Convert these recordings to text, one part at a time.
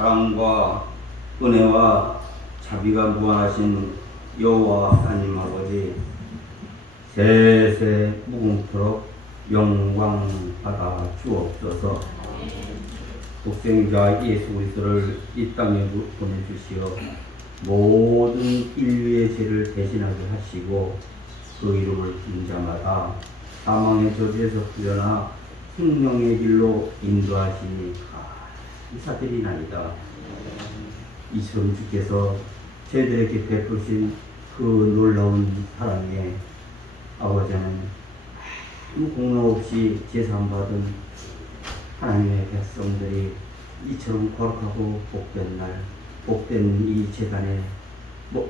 사랑과 은혜와 자비가 무한하신 여호와 하나님 아버지, 세세 무궁토록 영광 받아 주옵소서. 독생자 예수 그리스도를 이 땅에 보내주시어 모든 인류의 죄를 대신하게 하시고 그 이름을 부른 자마다 사망의 저주에서 풀려나 생명의 길로 인도하시니 감사드리나이다. 이처럼 주께서 저희들에게 베푸신 그 놀라운 사랑에 아버지는 아무 공로 없이 제사함받은 하나님의 백성들이 이처럼 거룩하고 복된 날, 복된 이 제단에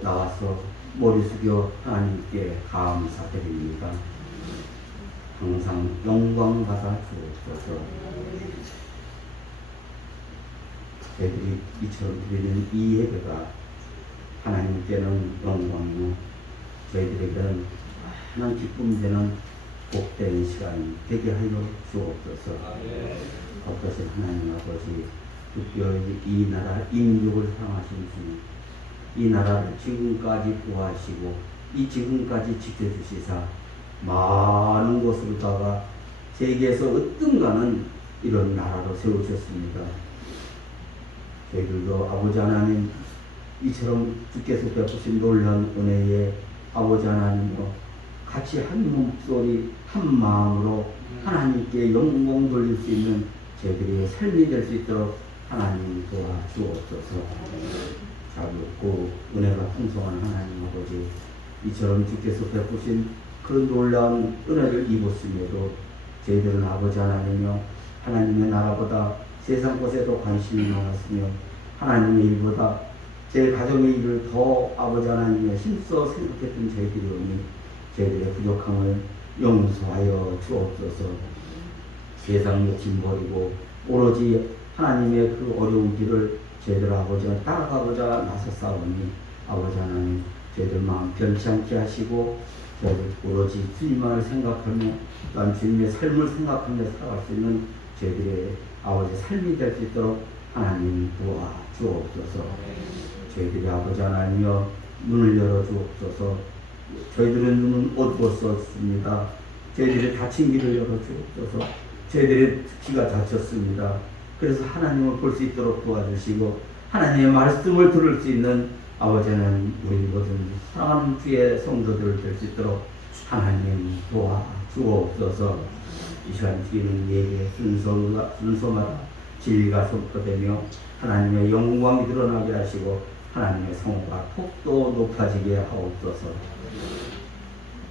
나와서 머리 숙여 하나님께 감사드립니다. 항상 영광 받아 주옵소서. 저희들이 이처럼 드리는 이 예배가 하나님께는 영광이요, 저희들에게는 하나님 기쁨 되는 복된 시간 되게 하여 주옵소서. 어떠신 하나님 아버지, 특별히 이 나라 인육을 사랑하신 주님, 이 나라를 지금까지 보호하시고 이 지금까지 지켜주시사 많은 곳으로다가 세계에서 어떤가는 이런 나라로 세우셨습니다. 저희들도 아버지 하나님, 이처럼 주께서 베푸신 놀라운 은혜에 아버지 하나님과 같이 한 목소리 한 마음으로 하나님께 영광 돌릴 수 있는 저희들의 삶이 될 수 있도록 하나님 도와주옵소서. 자비롭고 은혜가 풍성한 하나님 아버지, 이처럼 주께서 베푸신 그 놀라운 은혜를 입었음에도 저희들은 아버지 하나님이여, 하나님의 나라보다 세상 것에도 관심이 많았으며 하나님의 일보다 제 가정의 일을 더 아버지 하나님의 힘써 생각했던 저희들이 오니 저희들의 부족함을 용서하여 주옵소서. 세상 욕심 버리고 오로지 하나님의 그 어려운 길을 저희들 아버지가 따라가고자 나섰사오니 아버지 하나님, 저희들 마음 변치 않게 하시고 저희들 오로지 주님만을 생각하며 또한 주님의 삶을 생각하며 살아갈 수 있는 저희들의 아버지 삶이 될 수 있도록 하나님 도와 주옵소서. 저희들이 아버지 하나님이여 눈을 열어 주옵소서. 저희들의 눈은 어두웠었습니다. 저희들의 닫힌 길을 열어 주옵소서. 저희들의 귀가 닫혔습니다. 그래서 하나님을 볼 수 있도록 도와주시고 하나님의 말씀을 들을 수 있는 아버지 하나님, 우리 모든 사랑하는 주의 성도들 될 수 있도록 하나님 도와 주옵소서. 이 시간 드리는 예배 순서마다 진리가 선포되며 하나님의 영광이 드러나게 하시고 하나님의 성과 폭도 높아지게 하옵소서.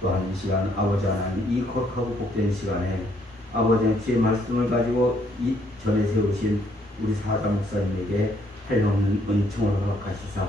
또한 이 시간 아버지 하나님, 이 거룩하고 복된 시간에 아버지의 주의 말씀을 가지고 이 전에 세우신 우리 사자 목사님에게 할례없는 은총을 허락하시사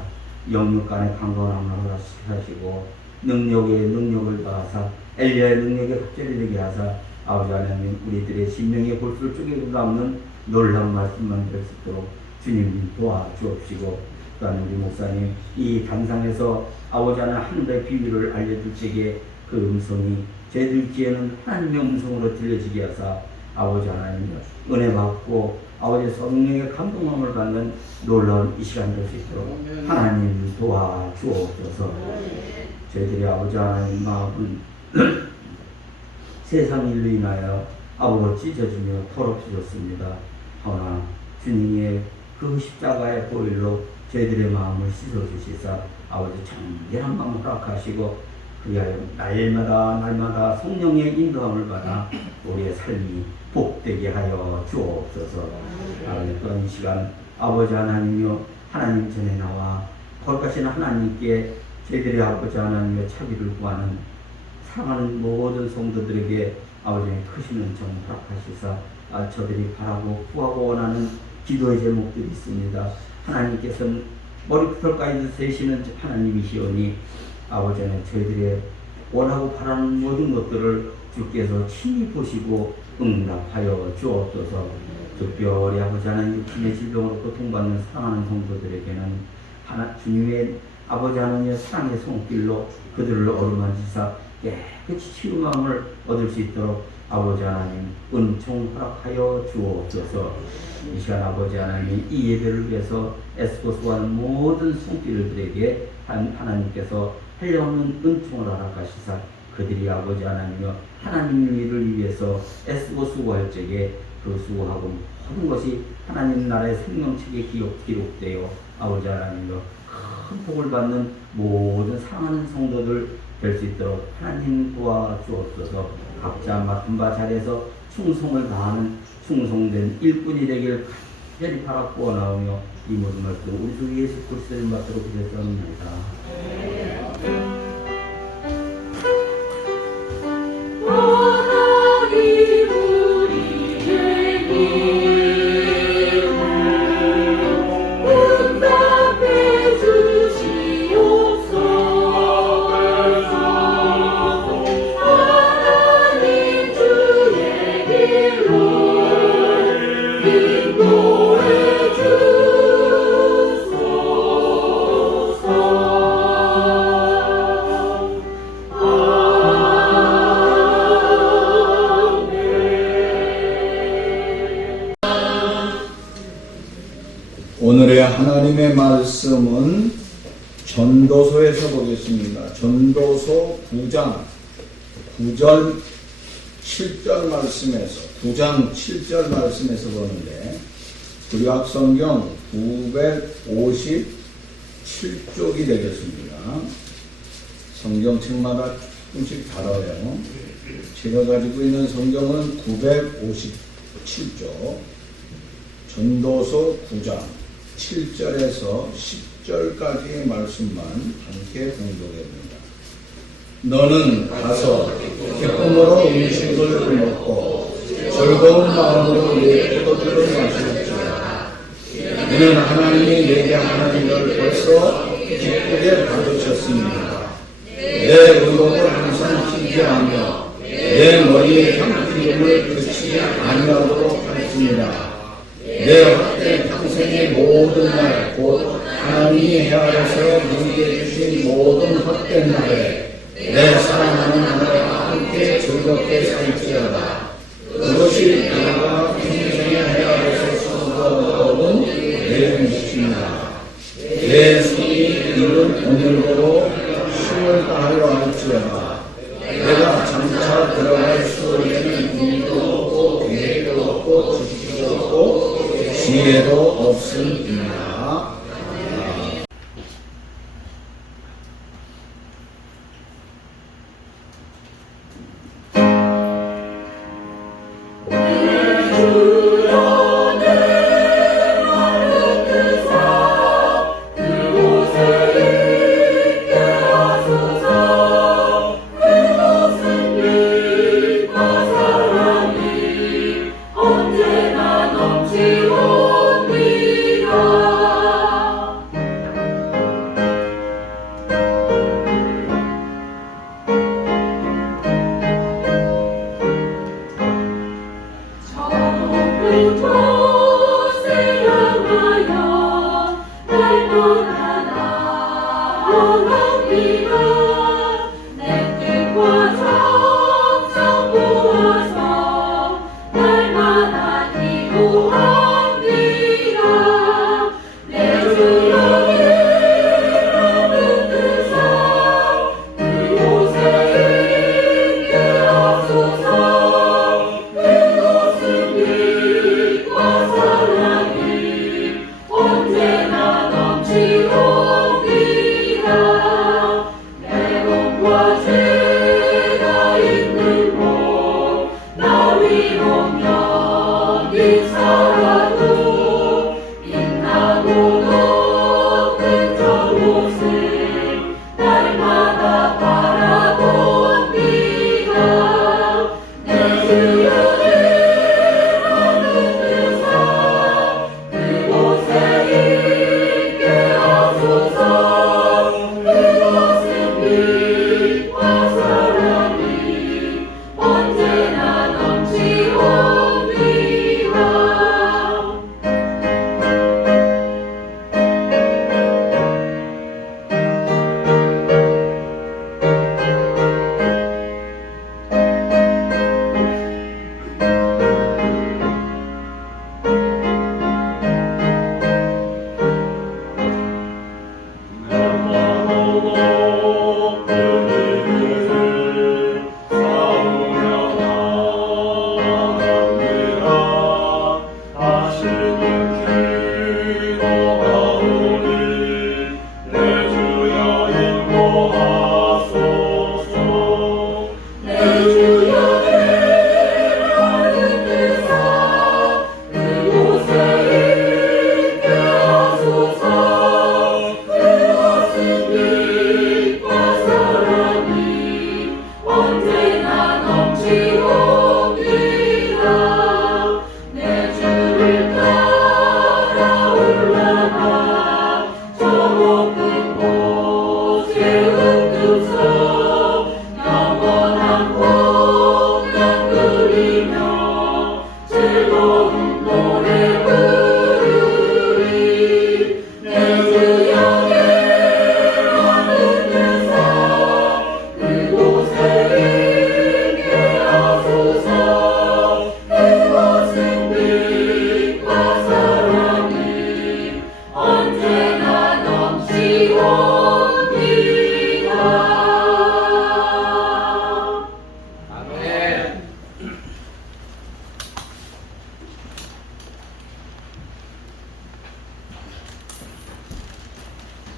영육간의 강건함을 허락하시고 능력에 능력을 더하사 엘리야의 능력에 흡절이 되게 하사 아버지 하나님, 우리들의 심령의 골수를 쪼개고 남는 놀라운 말씀만 될 수 있도록 주님 도와주옵시고, 또한 우리 목사님 이 단상에서 아버지 하나님 하늘의 비밀을 알려줄 적에 그 음성이 저희들 귀에는 하나님의 음성으로 들려지게 하사 아버지 하나님 은혜 받고 아버지 성령의 감동함을 받는 놀라운 이 시간 될 수 있도록 하나님 도와주옵소서. 저희들이 아버지 하나님 마음은 세상 일로 인하여 아버지로 찢어지며 더럽혀졌습니다. 그러나 주님의 그 십자가의 보혈로 저희들의 마음을 씻어주시사 아버지 정결한 마음을 허락하시고 그리하여 날마다 성령의 인도함을 받아 우리의 삶이 복되게 하여 주옵소서. 아버지, 또한 이 시간 아버지 하나님이여, 하나님 전에 나와 거룩하신 하나님께 저희들의 아버지 하나님의 자비를 구하는 사랑하는 모든 성도들에게 아버지의 크신 은총 허락하시사 저들이 바라고 구하고 원하는 기도의 제목들이 있습니다. 하나님께서는 머리부터까지 되시는 하나님이시오니 아버지는 저희들의 원하고 바라는 모든 것들을 주께서 친히 보시고 응답하여 주옵소서. 특별히 아버지 하나님, 육신의 질병으로 고통받는 사랑하는 성도들에게는 주님의 아버지 하나님의 사랑의 손길로 그들을 어루만지사 깨끗이 치유 마음을 얻을 수 있도록 아버지 하나님 은총 허락하여 주옵소서. 이 시간 아버지 하나님 이 예배를 위해서 애쓰고 수고하는 모든 성필들에게 하나님께서 한량없는 은총을 허락하시사 그들이 아버지 하나님여 하나님 일을 위해서 애쓰고 수고할 적에 그 수고하고 모든 것이 하나님 나라의 생명책에 기록되어 아버지 하나님여 큰 복을 받는 모든 사랑하는 성도들 될 수 있도록 하나님 도와주옵소서. 각자 맡은 바 잘해서 충성을 다하는 충성된 일꾼이 되길 간절히 바라고 나오며 이 모든 말씀 우리 주 예수 그리스도를 받도록 기도합니다. 오늘의 하나님의 말씀은 전도서에서 보겠습니다. 전도서 9장 9절 7절 말씀에서 9장 7절 말씀에서 보는데 구약성경 957쪽이 되겠습니다. 성경책마다 조금씩 다르요. 제가 가지고 있는 성경은 957쪽 전도서 9장 7절에서 10절까지의 말씀만 함께 공독해봅니다. 너는 가서 기쁨으로 음식을 먹고 즐거운 마음으로 내 포도주를 마실지어다. 이는 하나님이 내게 하는 걸 벌써 기쁘게 받으셨습니다. 내 의복을 항상 희게 하며 내 머리에 향기름을 그치지 아니하도록 하였습니다. 내 헛된 평생의 모든 날 곧 하나님이 헤아려서 누리게 주신 모든 헛된 날에 내 사랑하는 하나님과 함께 즐겁게 살지어다. 그것이 내가 평생에 헤아려서 수고하는 내 몫입니다. 내 손이 이른 오늘로 힘을 다하려 할지어다. 내가 장차 들어갈 수에는 힘도 없고 계획도 없고 지식도 없고 지혜도 없음이니라. 언제나 넘치고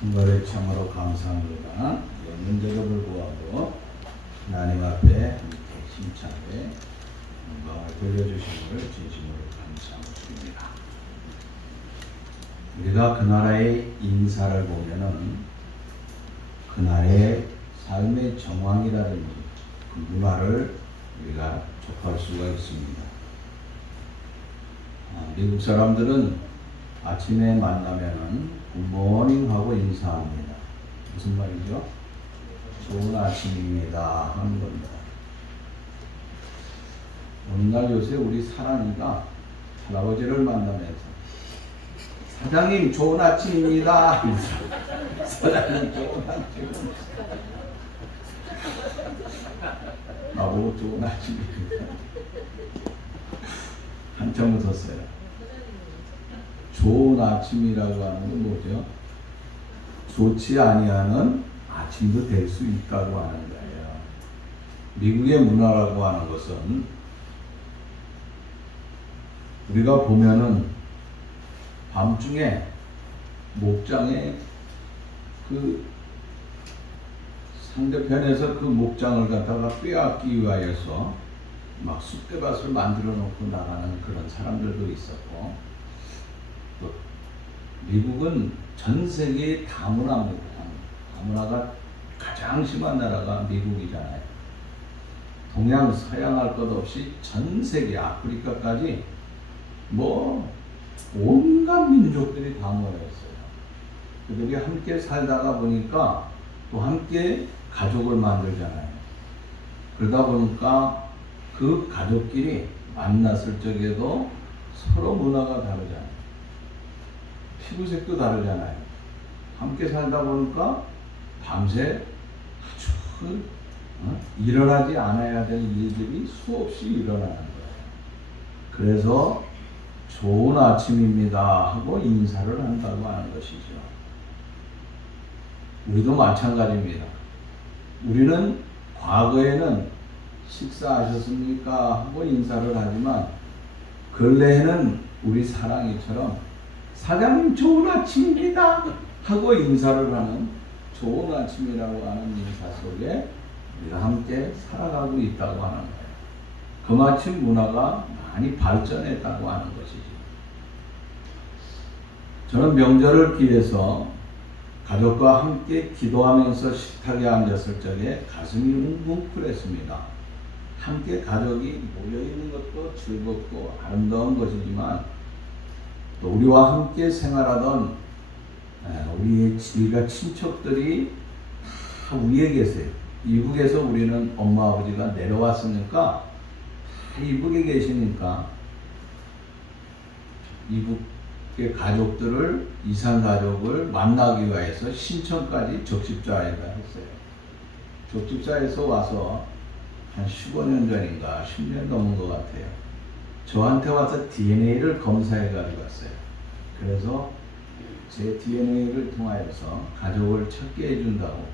성가를 참으로 감사합니다. 문제도 불구하고 하나님 앞에 함께 힘차게 영광을 돌려주신 것을 진심으로 감사드립니다. 우리가 그 나라의 인사를 보면은 그 나라의 삶의 정황이라든지 그 문화를 우리가 접할 수가 있습니다. 미국 사람들은 아침에 만나면은 굿모닝 하고 인사합니다. 무슨 말이죠? 좋은 아침입니다 하는 겁니다. 오늘날 요새 우리 사랑이가 할아버지를 만나면서 사장님 좋은 아침입니다. 사장님 좋은 아침입니다. 나보고 좋은 아침입니다. 한참 웃었어요. 좋은 아침이라고 하는 건 뭐죠? 좋지 아니하는 아침도 될 수 있다고 하는 거예요. 미국의 문화라고 하는 것은 우리가 보면은 밤중에 목장에 그 상대편에서 그 목장을 갖다가 빼앗기 위하여서 막 쑥대밭을 만들어 놓고 나가는 그런 사람들도 있었고, 또 미국은 전 세계의 다문화입니다. 다문화가 가장 심한 나라가 미국이잖아요. 동양 서양 할 것 없이 전 세계 아프리카까지 뭐 온갖 민족들이 다 모여있어요. 그들이 함께 살다가 보니까 또 함께 가족을 만들잖아요. 그러다 보니까 그 가족끼리 만났을 적에도 서로 문화가 다르잖아요. 피부색도 다르잖아요. 함께 살다 보니까 밤새 아주 일어나지 않아야 될 일들이 수없이 일어나는 거예요. 그래서 좋은 아침입니다 하고 인사를 한다고 하는 것이죠. 우리도 마찬가지입니다. 우리는 과거에는 식사하셨습니까 하고 인사를 하지만 근래에는 우리 사랑이처럼 사장님 좋은 아침입니다 하고 인사를 하는 좋은 아침이라고 하는 인사 속에 우리가 함께 살아가고 있다고 하는 거예요. 그마침 문화가 많이 발전했다고 하는 것이죠. 저는 명절을 기해서 가족과 함께 기도하면서 식탁에 앉았을 적에 가슴이 웅웅풀했습니다. 함께 가족이 모여있는 것도 즐겁고 아름다운 것이지만 또 우리와 함께 생활하던 우리의 지가 친척들이 다 위에 계세요. 이북에서 우리는 엄마 아버지가 내려왔으니까 이북에 계시니까 이북의 가족들을 이산 가족을 만나기 위해서 신천까지 적십자에다 했어요. 적십자에서 와서 한 15년 전인가 10년 넘은 것 같아요. 저한테 와서 DNA를 검사해 가지고 왔어요. 그래서 제 DNA를 통하여서 가족을 찾게 해준다고.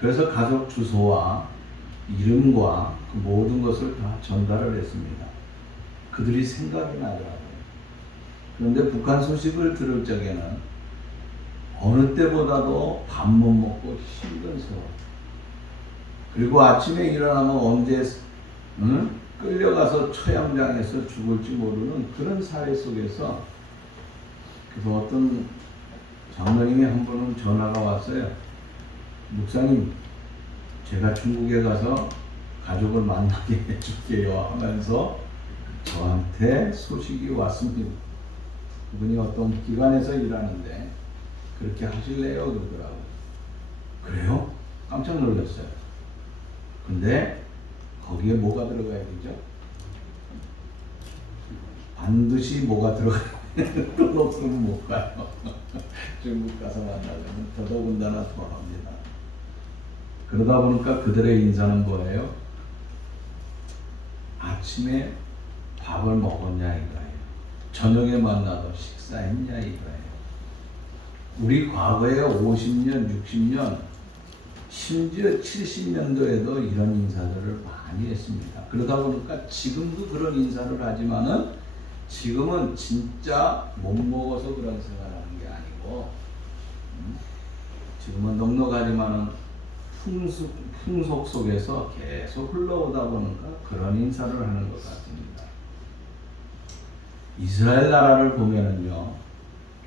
그래서 가족 주소와 이름과 그 모든 것을 다 전달을 했습니다. 그들이 생각이 나더라고요. 그런데 북한 소식을 들을 적에는 어느 때보다도 밥 못 먹고 힘들어서 그리고 아침에 일어나면 언제 끌려가서 처형장에서 죽을지 모르는 그런 사회 속에서 그래서 어떤 장로님이 한 번은 전화가 왔어요. 목사님, 제가 중국에 가서 가족을 만나게 해줄게요 하면서 저한테 소식이 왔습니다. 그분이 어떤 기관에서 일하는데 그렇게 하실래요? 그러더라고요. 그래요? 깜짝 놀랐어요. 근데 거기에 뭐가 들어가야 되죠? 반드시 뭐가 들어가야 돼요? 돈 없으면 못 가요. 중국 가서 만나려면 더더군다나 더 합니다. 그러다 보니까 그들의 인사는 뭐예요? 아침에 밥을 먹었냐 이거예요. 저녁에 만나서 식사했냐 이거예요. 우리 과거에 50년, 60년, 심지어 70년도에도 이런 인사들을 많이 했습니다. 그러다 보니까 지금도 그런 인사를 하지만은 지금은 진짜 못 먹어서 그런 생각을 하는 게 아니고 지금은 넉넉하지만은 풍속 속에서 계속 흘러오다 보니까 그런 인사를 하는 것 같습니다. 이스라엘 나라를 보면은요,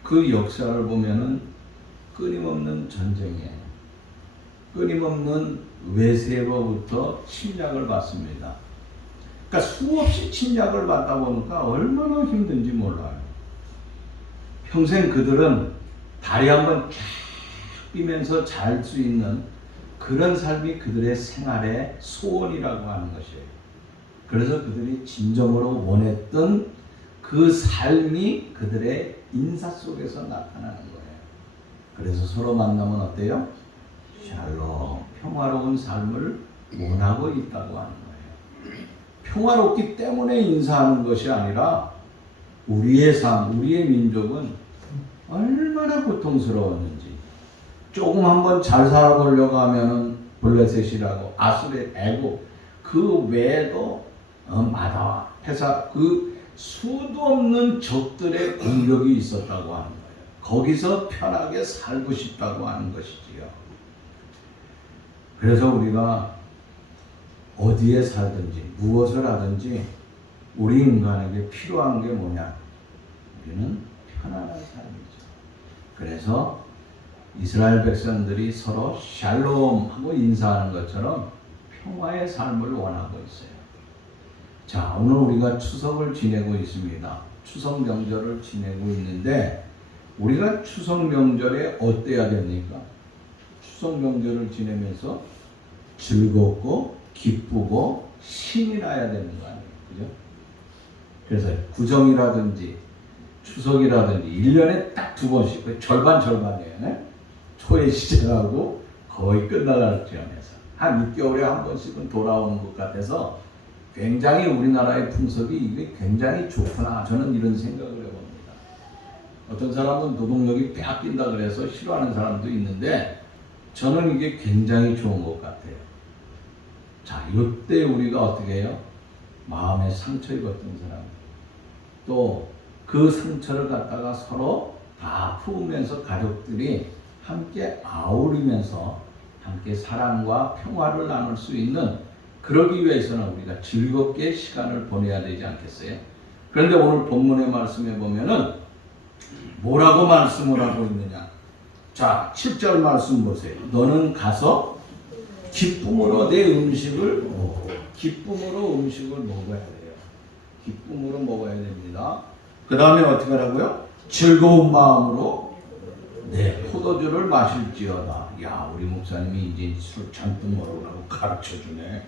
그 역사를 보면은 끊임없는 전쟁에, 끊임없는 외세로부터 침략을 받습니다. 그러니까 수없이 침략을 받다 보니까 얼마나 힘든지 몰라요. 평생 그들은 다리 한번 쫙 삐면서 잘 수 있는 그런 삶이 그들의 생활의 소원이라고 하는 것이에요. 그래서 그들이 진정으로 원했던 그 삶이 그들의 인사 속에서 나타나는 거예요. 그래서 서로 만나면 어때요? 샬롬, 평화로운 삶을 원하고 있다고 하는 거예요. 평화롭기 때문에 인사하는 것이 아니라 우리의 삶, 우리의 민족은 얼마나 고통스러웠는지, 조금 한번 잘 살아보려고 하면은 블레셋이라고 아수르, 애굽 그 외에도 마다와 회사 그 수도 없는 적들의 공격이 있었다고 하는 거예요. 거기서 편하게 살고 싶다고 하는 것이지요. 그래서 우리가 어디에 살든지 무엇을 하든지 우리 인간에게 필요한 게 뭐냐? 우리는 편안한 삶이죠. 그래서 이스라엘 백성들이 서로 샬롬 하고 인사하는 것처럼 평화의 삶을 원하고 있어요. 자, 오늘 우리가 추석을 지내고 있습니다. 추석 명절을 지내고 있는데 우리가 추석 명절에 어때야 됩니까? 추석 명절을 지내면서 즐겁고 기쁘고 신이 나야 되는 거 아니에요? 그죠? 그래서 구정이라든지 추석이라든지 1년에 딱 2번씩 절반이에요. 네? 초에 시작하고 거의 끝나갈 지점에서 한 6개월에 한 번씩은 돌아오는 것 같아서 굉장히 우리나라의 풍습이 이게 굉장히 좋구나, 저는 이런 생각을 해봅니다. 어떤 사람은 노동력이 빼앗긴다 그래서 싫어하는 사람도 있는데 저는 이게 굉장히 좋은 것 같아요. 자, 이때 우리가 어떻게 해요? 마음에 상처 입었던 사람, 또 그 상처를 갖다가 서로 다 품으면서 가족들이 함께 아우르면서 함께 사랑과 평화를 나눌 수 있는, 그러기 위해서는 우리가 즐겁게 시간을 보내야 되지 않겠어요? 그런데 오늘 본문의 말씀에 보면은 뭐라고 말씀을 하고 있느냐? 자, 7절 말씀 보세요. 너는 가서 기쁨으로 내 음식을 먹고, 기쁨으로 음식을 먹어야 돼요. 기쁨으로 먹어야 됩니다. 그 다음에 어떻게 하라고요? 즐거운 마음으로 내 포도주를 마실지어다. 야, 우리 목사님이 이제 술 잔뜩 먹으라고 가르쳐주네.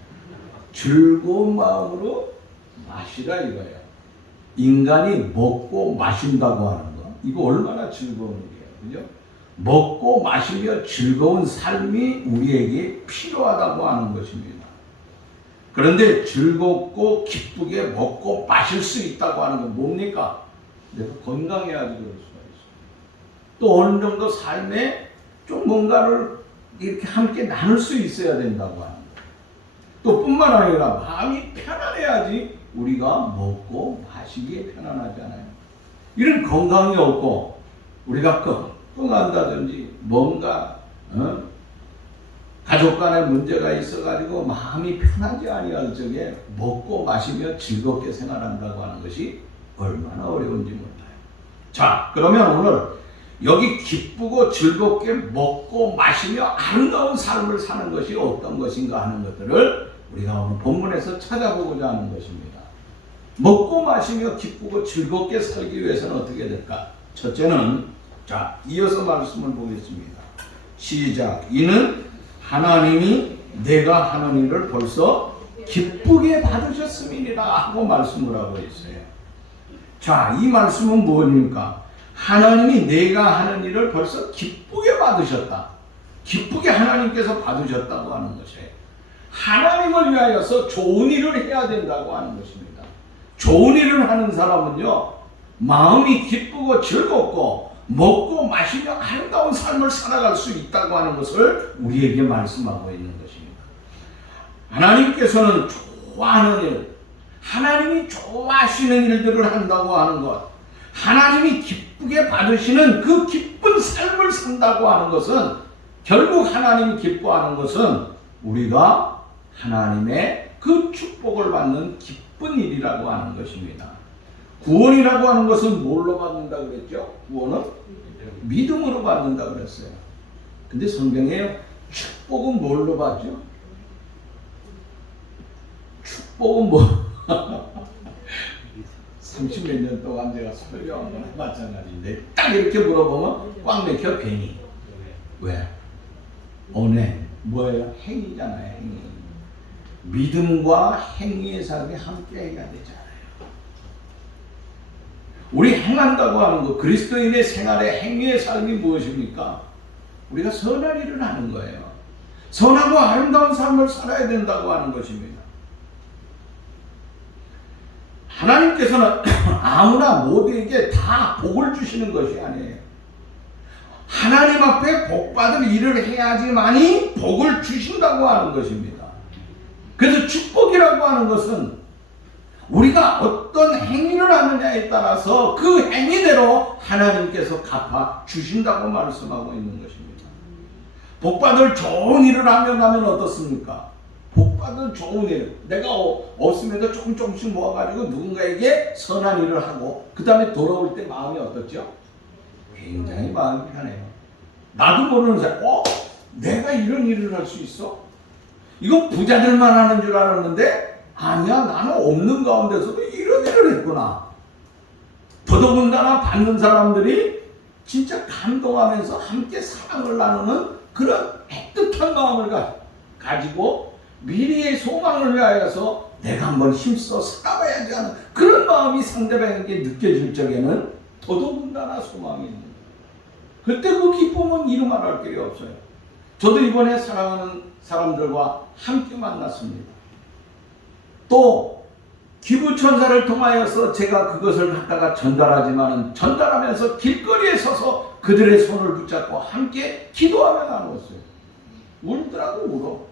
즐거운 마음으로 마시라 이거예요. 인간이 먹고 마신다고 하는 거, 이거 얼마나 즐거운 일이에요. 그죠? 먹고 마시며 즐거운 삶이 우리에게 필요하다고 하는 것입니다. 그런데 즐겁고 기쁘게 먹고 마실 수 있다고 하는 건 뭡니까? 내가 건강해야지 그럴 수가 있어요. 또 어느 정도 삶에 좀 뭔가를 이렇게 함께 나눌 수 있어야 된다고 하는 거예요. 또 뿐만 아니라 마음이 편안해야지 우리가 먹고 마시기에 편안하잖아요. 이런 건강이 없고 우리가 끙끙한다든지 뭔가 가족 간에 문제가 있어가지고 마음이 편하지 아니할 적에 먹고 마시며 즐겁게 생활한다고 하는 것이 얼마나 어려운지 몰라요. 자, 그러면 오늘 여기 기쁘고 즐겁게 먹고 마시며 아름다운 삶을 사는 것이 어떤 것인가 하는 것들을 우리가 오늘 본문에서 찾아보고자 하는 것입니다. 먹고 마시며 기쁘고 즐겁게 살기 위해서는 어떻게 될까? 첫째는, 자, 이어서 말씀을 보겠습니다. 시작. 이는 하나님이 내가 하는 일을 벌써 기쁘게 받으셨음이니라 하고 말씀을 하고 있어요. 자, 이 말씀은 뭡니까? 하나님이 내가 하는 일을 벌써 기쁘게 받으셨다. 기쁘게 하나님께서 받으셨다고 하는 것이에요. 하나님을 위하여서 좋은 일을 해야 된다고 하는 것입니다. 좋은 일을 하는 사람은요, 마음이 기쁘고 즐겁고 먹고 마시며 아름다운 삶을 살아갈 수 있다고 하는 것을 우리에게 말씀하고 있는 것입니다. 하나님께서는 좋아하는 일, 하나님이 좋아하시는 일들을 한다고 하는 것, 하나님이 기쁘게 받으시는 그 기쁜 삶을 산다고 하는 것은 결국 하나님이 기뻐하는 것은 우리가 하나님의 그 축복을 받는 기쁜 일이라고 하는 것입니다. 구원이라고 하는 것은 뭘로 받는다 그랬죠? 구원은 믿음으로 받는다 그랬어요. 근데 성경에 축복은 뭘로 받죠? 축복은 뭐? 30몇 년 동안 제가 설교한 거나 마찬가지인데 딱 이렇게 물어보면 꽉 막혀 괜히. 왜? 언행 뭐예요? 행위잖아요. 행위. 믿음과 행위의 삶이 함께 해야 되잖아요. 우리 행한다고 하는 것, 그리스도인의 생활의 행위의 삶이 무엇입니까? 우리가 선한 일을 하는 거예요. 선하고 아름다운 삶을 살아야 된다고 하는 것입니다. 하나님께서는 아무나 모두에게 다 복을 주시는 것이 아니에요. 하나님 앞에 복받을 일을 해야지만이 복을 주신다고 하는 것입니다. 그래서 축복이라고 하는 것은 우리가 어떤 행위를 하느냐에 따라서 그 행위대로 하나님께서 갚아 주신다고 말씀하고 있는 것입니다. 복받을 좋은 일을 하면 어떻습니까? 복받을 좋은 일, 내가 없으면서 조금씩 모아가지고 누군가에게 선한 일을 하고 그 다음에 돌아올 때 마음이 어떻죠? 굉장히 마음이 편해요. 나도 모르는 사람, 내가 이런 일을 할 수 있어? 이건 부자들만 하는 줄 알았는데 아니야, 나는 없는 가운데서도 이런 일을 했구나. 더더군다나 받는 사람들이 진짜 감동하면서 함께 사랑을 나누는 그런 애틋한 마음을 가지고 미래의 소망을 위하여서 내가 한번 힘써 살아봐야지 하는 그런 마음이 상대방에게 느껴질 적에는 더더군다나 소망이 있는 거예요. 그때 그 기쁨은 이루 말할 길이 없어요. 저도 이번에 사랑하는 사람들과 함께 만났습니다. 또 기부천사를 통하여서 제가 그것을 갖다가 전달하면서 길거리에 서서 그들의 손을 붙잡고 함께 기도하며 나누었어요. 울더라고 울어.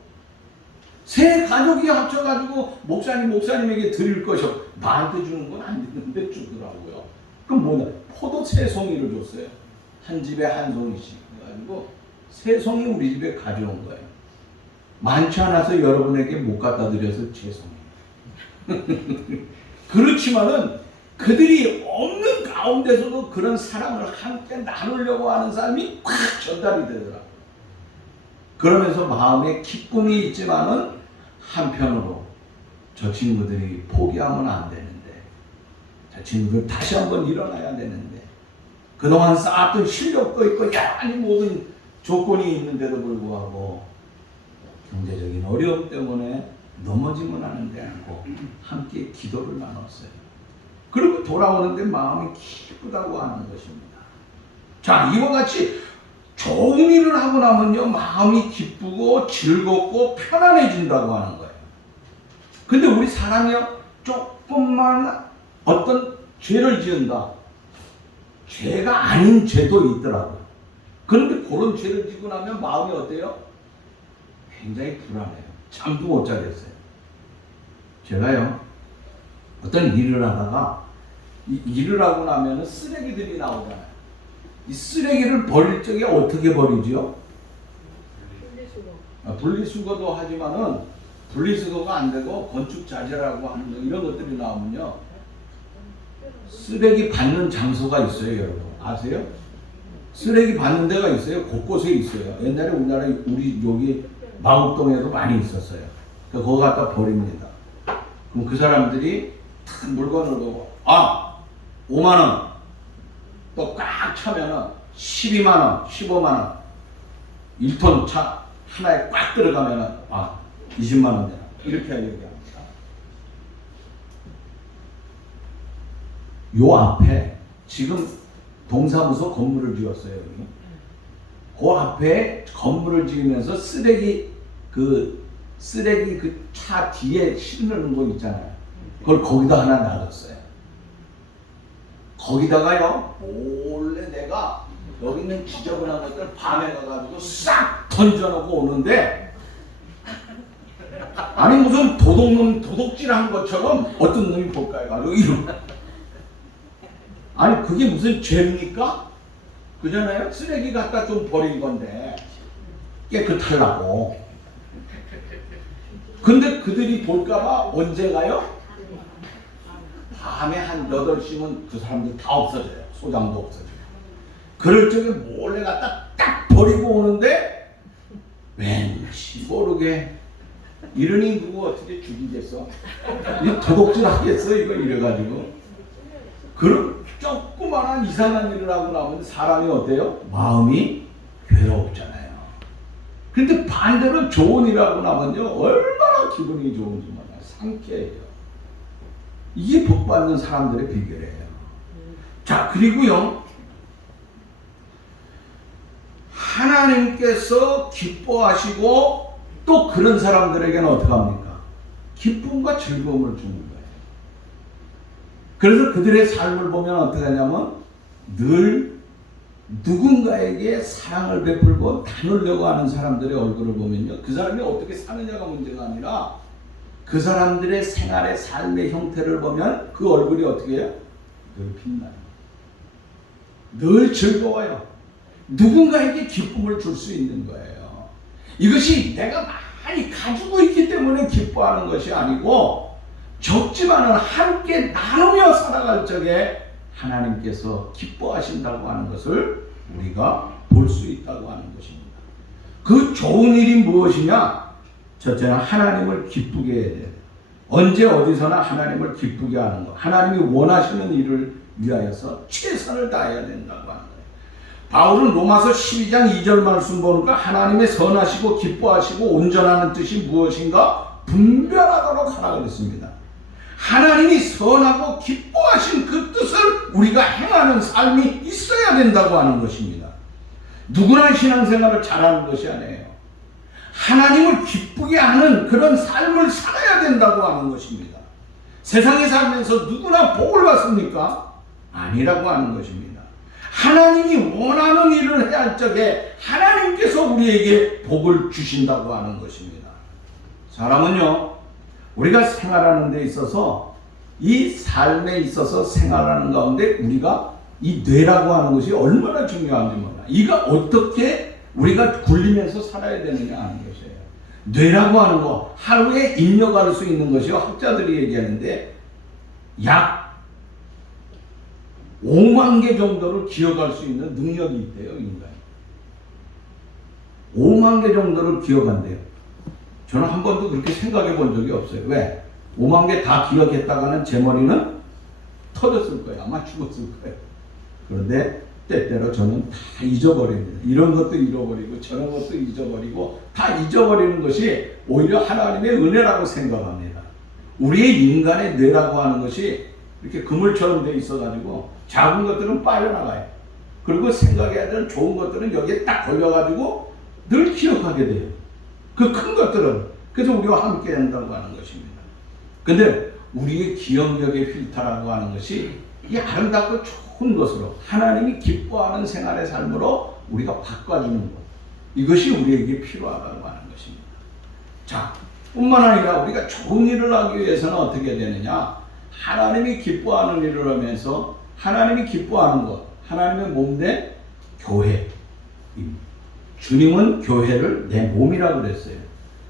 세 가족이 합쳐가지고 목사님에게 드릴 것이 나한테 주는 건 안 되는데 주더라고요. 그럼 뭐냐? 포도 세 송이를 줬어요. 한 집에 한 송이씩 해가지고 세 송이 우리 집에 가져온 거예요. 많지 않아서 여러분에게 못 갖다 드려서 죄송해요. 그렇지만은 그들이 없는 가운데서도 그런 사랑을 함께 나누려고 하는 삶이 꽉 전달이 되더라고요. 그러면서 마음에 기쁨이 있지만은 한편으로 저 친구들이 포기하면 안 되는데, 저 친구들 다시 한번 일어나야 되는데, 그동안 쌓았던 실력도 있고 여러 가지 모든 조건이 있는데도 불구하고 경제적인 어려움 때문에 넘어지면 하는데 않고 함께 기도를 나눴어요. 그리고 돌아오는데 마음이 기쁘다고 하는 것입니다. 자, 이와 같이 좋은 일을 하고 나면요 마음이 기쁘고 즐겁고 편안해진다고 하는 거예요. 근데 우리 사람이요 조금만 어떤 죄를 지은다, 죄가 아닌 죄도 있더라고요. 그런데 그런 죄를 지고 나면 마음이 어때요? 굉장히 불안해요. 잠도 못 자겠어요. 제가요 어떤 일을 하다가 이 일을 하고 나면 쓰레기들이 나오잖아요. 이 쓰레기를 버릴 적에 어떻게 버리죠? 분리수거도 하지만은 분리수거가 안 되고 건축자재라고 하는 이런 것들이 나오면요 쓰레기 받는 장소가 있어요. 여러분 아세요? 쓰레기 받는 데가 있어요. 곳곳에 있어요. 옛날에 우리 여기 마곡동에도 많이 있었어요. 그러니까 거기 갖다 버립니다. 그럼 그 사람들이 탁 물건을 보고 5만원 또 꽉 차면은 12만원, 15만원 1톤 차 하나에 꽉 들어가면은 20만원 되나 이렇게 얘기합니다. 요 앞에 지금 동사무소 건물을 지었어요. 여기. 그 앞에 건물을 지으면서 쓰레기 그 차 뒤에 실는 거 있잖아요. 그걸 거기다 하나 놔뒀어요. 거기다가요 몰래 내가 여기 있는 지저분한 것들 밤에 가가지고 싹 던져놓고 오는데, 아니 무슨 도둑놈 도둑질한 것처럼 어떤 놈이 볼까요? 가지고 이런. 아니 그게 무슨 죄입니까? 그잖아요. 쓰레기 갖다 좀 버린 건데 깨끗하려고. 근데 그들이 볼까봐 언제 가요? 밤에 한 8시면 그 사람들 다 없어져요. 소장도 없어져요. 그럴 적에 몰래 갖다 딱 버리고 오는데 왠지 모르게 이러니 누구 어떻게 죽이겠어? 이 도둑질 하겠어 이거 이래가지고. 그런 조그만한 이상한 일을 하고 나면 사람이 어때요? 마음이 괴롭잖아요. 근데 반대로 좋은 일 하고 나면요 얼마나 기분이 좋은지 몰라요. 상쾌해요. 이게 복 받는 사람들의 비결이에요. 자, 그리고요 하나님께서 기뻐하시고 또 그런 사람들에게는 어떻게 합니까? 기쁨과 즐거움을 주는 거예요. 그래서 그들의 삶을 보면 어떻게 하냐면 늘 누군가에게 사랑을 베풀고 나누려고 하는 사람들의 얼굴을 보면요 그 사람이 어떻게 사느냐가 문제가 아니라 그 사람들의 생활의 삶의 형태를 보면 그 얼굴이 어떻게 해요? 늘 빛나요. 늘 즐거워요. 누군가에게 기쁨을 줄 수 있는 거예요. 이것이 내가 많이 가지고 있기 때문에 기뻐하는 것이 아니고 적지만은 함께 나누며 살아갈 적에 하나님께서 기뻐하신다고 하는 것을 우리가 볼 수 있다고 하는 것입니다. 그 좋은 일이 무엇이냐? 첫째는 하나님을 기쁘게 해야 돼요. 언제 어디서나 하나님을 기쁘게 하는 것. 하나님이 원하시는 일을 위하여서 최선을 다해야 된다고 하는 거예요. 바울은 로마서 12장 2절 말씀 보니까 하나님의 선하시고 기뻐하시고 온전하는 뜻이 무엇인가 분별하도록 하라 그랬습니다. 하나님이 선하고 기뻐하신 그 뜻을 우리가 행하는 삶이 있어야 된다고 하는 것입니다. 누구나 신앙생활을 잘하는 것이 아니에요. 하나님을 기쁘게 하는 그런 삶을 살아야 된다고 하는 것입니다. 세상에 살면서 누구나 복을 받습니까? 아니라고 하는 것입니다. 하나님이 원하는 일을 해야 할 적에 하나님께서 우리에게 복을 주신다고 하는 것입니다. 사람은요 우리가 생활하는 데 있어서 이 삶에 있어서 생활하는 가운데 우리가 이 뇌라고 하는 것이 얼마나 중요한지 몰라. 이가 어떻게 우리가 굴리면서 살아야 되느냐 하는 것이에요. 뇌라고 하는 거 하루에 입력할 수 있는 것이요 학자들이 얘기하는데 약 5만 개 정도를 기억할 수 있는 능력이 있대요. 인간이 5만 개 정도를 기억한대요. 저는 한 번도 그렇게 생각해 본 적이 없어요. 왜? 5만 개 다 기억했다가는 제 머리는 터졌을 거예요. 아마 죽었을 거예요. 그런데 때때로 저는 다 잊어버립니다. 이런 것도 잃어버리고 저런 것도 잊어버리고 다 잊어버리는 것이 오히려 하나님의 은혜라고 생각합니다. 우리의 인간의 뇌라고 하는 것이 이렇게 그물처럼 돼 있어가지고 작은 것들은 빠져나가요. 그리고 생각해야 되는 좋은 것들은 여기에 딱 걸려가지고 늘 기억하게 돼요. 그 큰 것들은 그래서 우리와 함께 한다고 하는 것입니다. 근데 우리의 기억력의 필터라고 하는 것이 이 아름답고 좋은 것으로 하나님이 기뻐하는 생활의 삶으로 우리가 바꿔주는 것, 이것이 우리에게 필요하다고 하는 것입니다. 자, 뿐만 아니라 우리가 좋은 일을 하기 위해서는 어떻게 되느냐? 하나님이 기뻐하는 일을 하면서 하나님이 기뻐하는 것, 하나님의 몸된 교회. 주님은 교회를 내 몸이라고 그랬어요.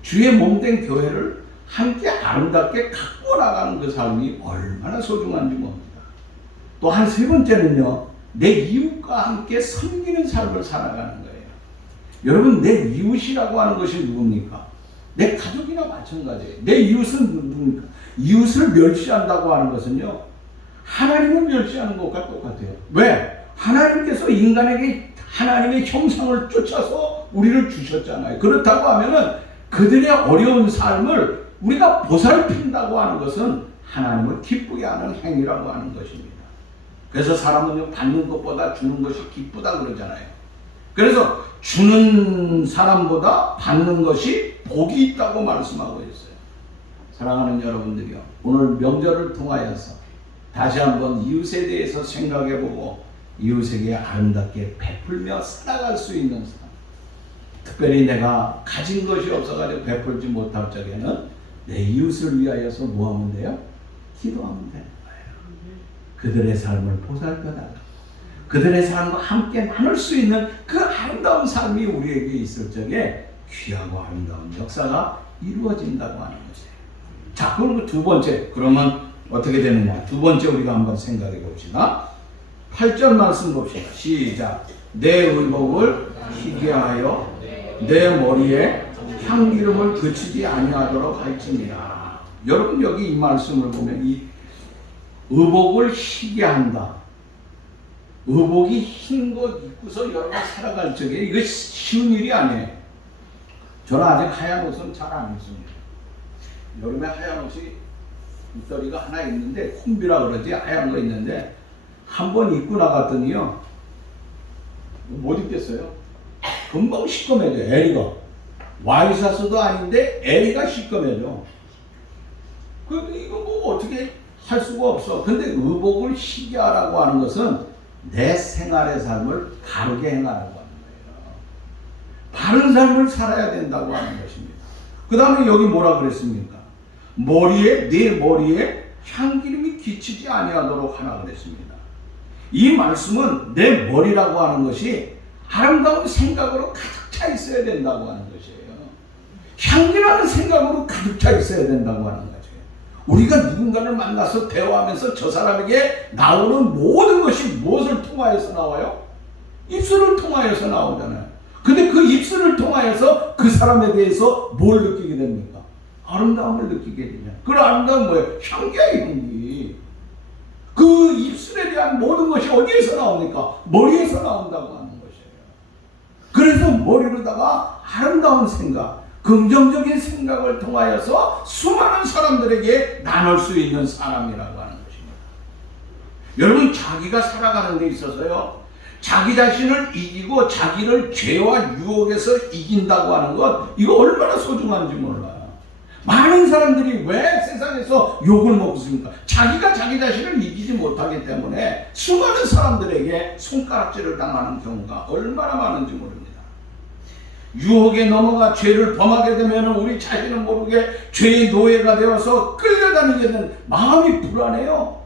주의 몸된 교회를 함께 아름답게 갖고 나가는 그 삶이 얼마나 소중한지 봅니다. 또 한 세 번째는요, 내 이웃과 함께 섬기는 삶을 살아가는 거예요. 여러분, 내 이웃이라고 하는 것이 누굽니까? 내 가족이나 마찬가지예요. 내 이웃은 누굽니까? 이웃을 멸시한다고 하는 것은요, 하나님을 멸시하는 것과 똑같아요. 왜? 하나님께서 인간에게 하나님의 형상을 쫓아서 우리를 주셨잖아요. 그렇다고 하면은 그들의 어려운 삶을 우리가 보살핀다고 하는 것은 하나님을 기쁘게 하는 행위라고 하는 것입니다. 그래서 사람은요, 받는 것보다 주는 것이 기쁘다 그러잖아요. 그래서 주는 사람보다 받는 것이 복이 있다고 말씀하고 있어요. 사랑하는 여러분들이요, 오늘 명절을 통하여서 다시 한번 이웃에 대해서 생각해보고 이웃에게 아름답게 베풀며 살아갈 수 있는 사람, 특별히 내가 가진 것이 없어가지고 베풀지 못할 적에는 내 이웃을 위하여서 뭐 하면 돼요? 기도하면 되는 거예요. 그들의 삶을 보살펴달라. 그들의 삶과 함께 나눌 수 있는 그 아름다운 아름다운 삶이 우리에게 있을 적에 귀하고 아름다운 역사가 이루어진다고 하는 것이에요. 자, 그리고 두 번째, 그러면 어떻게 되느냐? 두 번째 우리가 한번 생각해 봅시다. 8절 말씀 봅시다. 시작. 내 의복을 희게 하여 내 머리에 향기름을 그치지 아니하도록 할지니라. 여러분 여기 이 말씀을 보면 이 의복을 희게 한다. 의복이 흰 것 입고서 여러분 살아갈 적에 이거 쉬운 일이 아니에요. 저는 아직 하얀 옷은 잘 안 입습니다. 여름에 하얀 옷이 밑더리가 하나 있는데 콤비라 그러지, 하얀 거 있는데 한 번 입고 나갔더니요 못 입겠어요. 금방 시꺼매져. 에리가 와이셔츠도 아닌데 에리가 시꺼매져. 이거 뭐 어떻게 할 수가 없어. 근데 의복을 희게 하라고 하는 것은 내 생활의 삶을 바르게 행하라고 하는 거예요. 바른 삶을 살아야 된다고 하는 것입니다. 그 다음에 여기 뭐라 그랬습니까? 내 머리에 향기름이 기치지 아니하도록 하라 그랬습니다. 이 말씀은 내 머리라고 하는 것이 아름다운 생각으로 가득 차 있어야 된다고 하는 것이에요. 향기라는 생각으로 가득 차 있어야 된다고 하는 거죠. 우리가 누군가를 만나서 대화하면서 저 사람에게 나오는 모든 것이 무엇을 통하여서 나와요? 입술을 통하여서 나오잖아요. 근데 그 입술을 통하여서 그 사람에 대해서 뭘 느끼게 됩니까? 아름다움을 느끼게 되냐. 그 아름다움은 뭐예요? 향기야, 향기. 그 입술에 대한 모든 것이 어디에서 나옵니까? 머리에서 나온다고 하는 것이에요. 그래서 머리로다가 아름다운 생각, 긍정적인 생각을 통하여서 수많은 사람들에게 나눌 수 있는 사람이라고 하는 것입니다. 여러분, 자기가 살아가는 데 있어서요, 자기 자신을 이기고 자기를 죄와 유혹에서 이긴다고 하는 것, 이거 얼마나 소중한지 몰라요. 많은 사람들이 왜 세상에서 욕을 먹습니까? 자기가 자기 자신을 이기지 못하기 때문에 수많은 사람들에게 손가락질을 당하는 경우가 얼마나 많은지 모릅니다. 유혹에 넘어가 죄를 범하게 되면 우리 자신은 모르게 죄의 노예가 되어서 끌려다니게 되는 마음이 불안해요.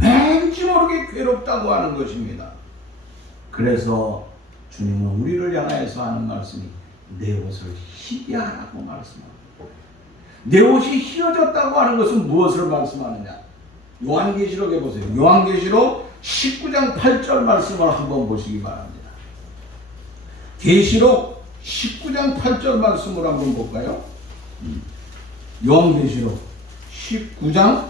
왠지 모르게 괴롭다고 하는 것입니다. 그래서 주님은 우리를 향하여서 하는 말씀이 내 옷을 희게 하라고 말씀합니다. 내 옷이 휘어졌다고 하는 것은 무엇을 말씀하느냐? 요한계시록에 보세요. 요한계시록 19장 8절 말씀을 한번 보시기 바랍니다. 계시록 19장 8절 말씀을 한번 볼까요? 요한계시록 19장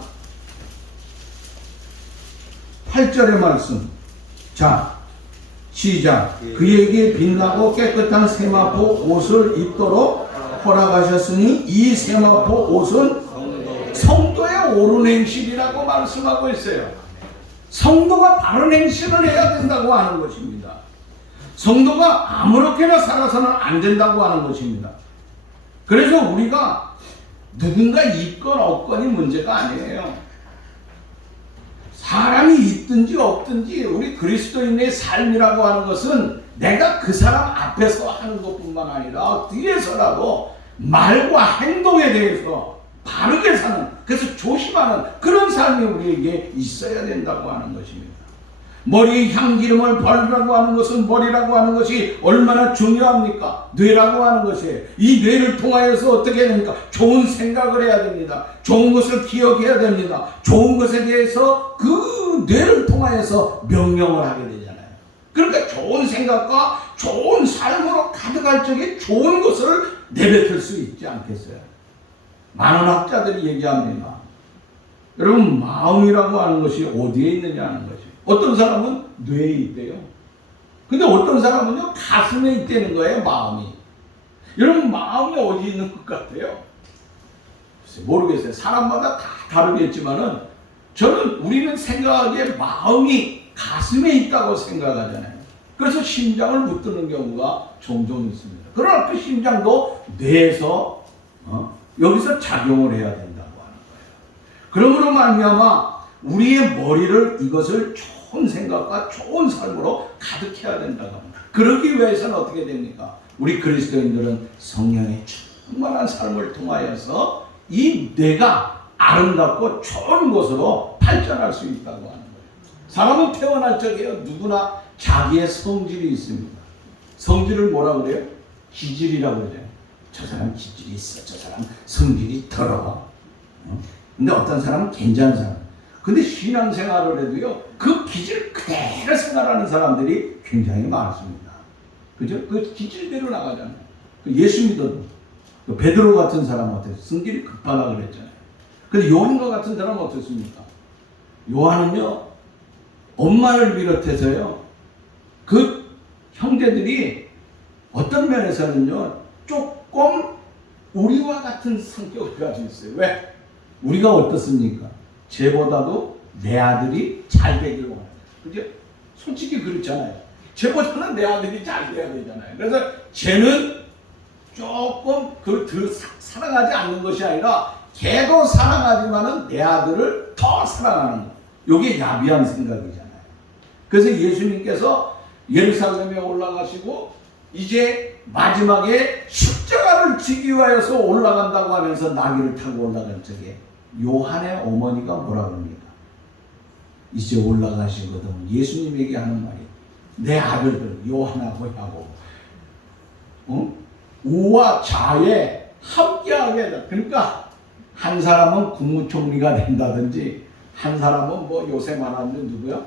8절의 말씀. 자, 시작. 그에게 빛나고 깨끗한 세마포 옷을 입도록 허락하셨으니 이 세마포 옷은 성도의 옳은 행실이라고 말씀하고 있어요. 성도가 바른 행실을 해야 된다고 하는 것입니다. 성도가 아무렇게나 살아서는 안 된다고 하는 것입니다. 그래서 우리가 누군가 있건 없건이 문제가 아니에요. 사람이 있든지 없든지 우리 그리스도인의 삶이라고 하는 것은 내가 그 사람 앞에서 하는 것뿐만 아니라 뒤에서라도 말과 행동에 대해서 바르게 사는, 그래서 조심하는 그런 삶이 우리에게 있어야 된다고 하는 것입니다. 머리에 향기름을 바르라고 하는 것은, 머리라고 하는 것이 얼마나 중요합니까? 뇌라고 하는 것이에요. 이 뇌를 통하여서 어떻게 됩니까? 좋은 생각을 해야 됩니다. 좋은 것을 기억해야 됩니다. 좋은 것에 대해서 그 뇌를 통하여서 명령을 하게 되잖아요. 그러니까 좋은 생각과 좋은 삶으로 가득할 적에 좋은 것을 내뱉을 수 있지 않겠어요? 많은 학자들이 얘기합니다. 여러분, 마음이라고 하는 것이 어디에 있느냐 하는 것이. 어떤 사람은 뇌에 있대요. 근데 어떤 사람은요, 가슴에 있다는 거예요, 마음이. 여러분, 마음이 어디 있는 것 같아요? 모르겠어요. 사람마다 다 다르겠지만은, 우리는 생각하기에 마음이 가슴에 있다고 생각하잖아요. 그래서 심장을 붙드는 경우가 종종 있습니다. 그러나 그 심장도 뇌에서, 여기서 작용을 해야 된다고 하는 거예요. 그러므로 말미암아 우리의 머리를 이것을 좋은 생각과 좋은 삶으로 가득해야 된다고 합니다. 그러기 위해서는 어떻게 됩니까? 우리 그리스도인들은 성령의 충만한 삶을 통하여서 이 뇌가 아름답고 좋은 것으로 발전할 수 있다고 하는 거예요. 사람은 태어날 적에 누구나 자기의 성질이 있습니다. 성질을 뭐라 그래요? 기질이라고 그래요. 저 사람 기질이 있어. 저 사람 성질이 더러워. 근데 어떤 사람은 괜찮은 사람. 근데 신앙생활을 해도요, 그 기질 그대로 생활하는 사람들이 굉장히 많습니다. 그죠? 그 기질대로 나가잖아요. 예수 믿어도. 베드로 같은 사람은 어땠어요? 성질이 급하다 그랬잖아요. 근데 요한과 같은 사람은 어떻습니까? 요한은요, 엄마를 비롯해서요, 그 형제들이 어떤 면에서는요, 조금 우리와 같은 성격을 가지고 있어요. 왜? 우리가 어떻습니까? 쟤보다도 내 아들이 잘 되길 원해요. 그죠? 솔직히 그렇잖아요. 쟤보다는 내 아들이 잘 돼야 되잖아요. 그래서 쟤는 조금 그걸 더 사랑하지 않는 것이 아니라 걔도 사랑하지만은 내 아들을 더 사랑하는 거. 이게 야비한 생각이잖아요. 그래서 예수님께서 예루살렘에 올라가시고 이제 마지막에 십자가를 지기 위하여서 올라간다고 하면서 나귀를 타고 올라간 적에 요한의 어머니가 뭐라 그럽니까? 이제 올라가시거든. 예수님에게 하는 말이 내 아들들 요한하고 야고 우와 좌에 함께하게 돼. 그러니까 한 사람은 국무총리가 된다든지 한 사람은 뭐 요새 말하는 누구요?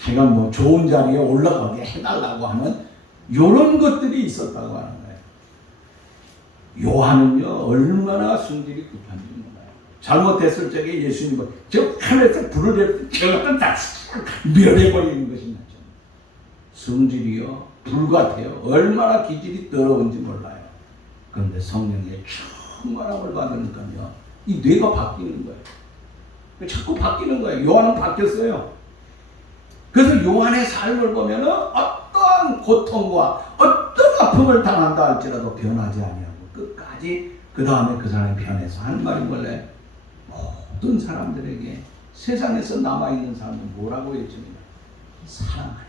하여간 뭐 좋은 자리에 올라가게 해달라고 하는 이런 것들이 있었다고 하는 거예요. 요한은요 얼마나 성질이 급한지 몰라요. 잘못했을 적에 예수님은 저 하늘에서 불을 저것도 다 멸해버리는 것이 낫죠. 성질이요 불같아요. 얼마나 기질이 더러운지 몰라요. 그런데 성령의 충만함을 받으니까요 이 뇌가 바뀌는 거예요. 자꾸 바뀌는 거예요. 요한은 바뀌었어요. 그래서 요한의 삶을 보면은 어떠한 고통과 어떤 아픔을 당한다 할지라도 변하지 아니하고 끝까지 그 다음에 그 사람이 변해서 하는 말이 원래 모든 사람들에게 세상에서 남아있는 사람은 뭐라고 해줍니까? 사랑하라.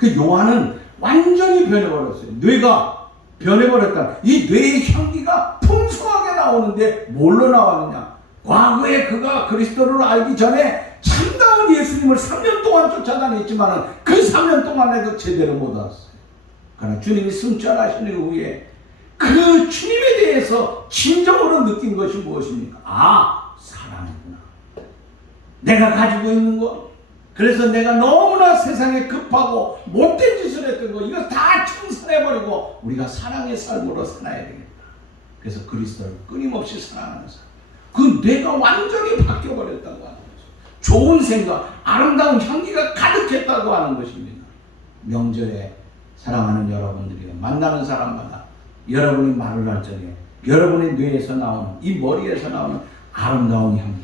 그 요한은 완전히 변해버렸어요. 뇌가 변해버렸다. 이 뇌의 향기가 풍성하게 나오는데 뭘로 나왔느냐? 과거에 그가 그리스도를 알기 전에 참다운 예수님을 3년 동안 쫓아다녔지만 그 3년 동안에도 제대로 못 왔어요. 그러나 주님이 승천하신 후에 그 주님에 대해서 진정으로 느낀 것이 무엇입니까? 아, 사랑이구나. 내가 가지고 있는 것, 그래서 내가 너무나 세상에 급하고 못된 짓을 했던 거 이거 다 청산해버리고 우리가 사랑의 삶으로 살아야 되겠다. 그래서 그리스도를 끊임없이 사랑하는 사람. 그 뇌가 완전히 바뀌어버렸다고 하는 거죠. 좋은 생각, 아름다운 향기가 가득했다고 하는 것입니다. 명절에 사랑하는 여러분들이 만나는 사람마다 여러분이 말을 할 적에 여러분의 뇌에서 나오는 이 머리에서 나오는 아름다운 향기,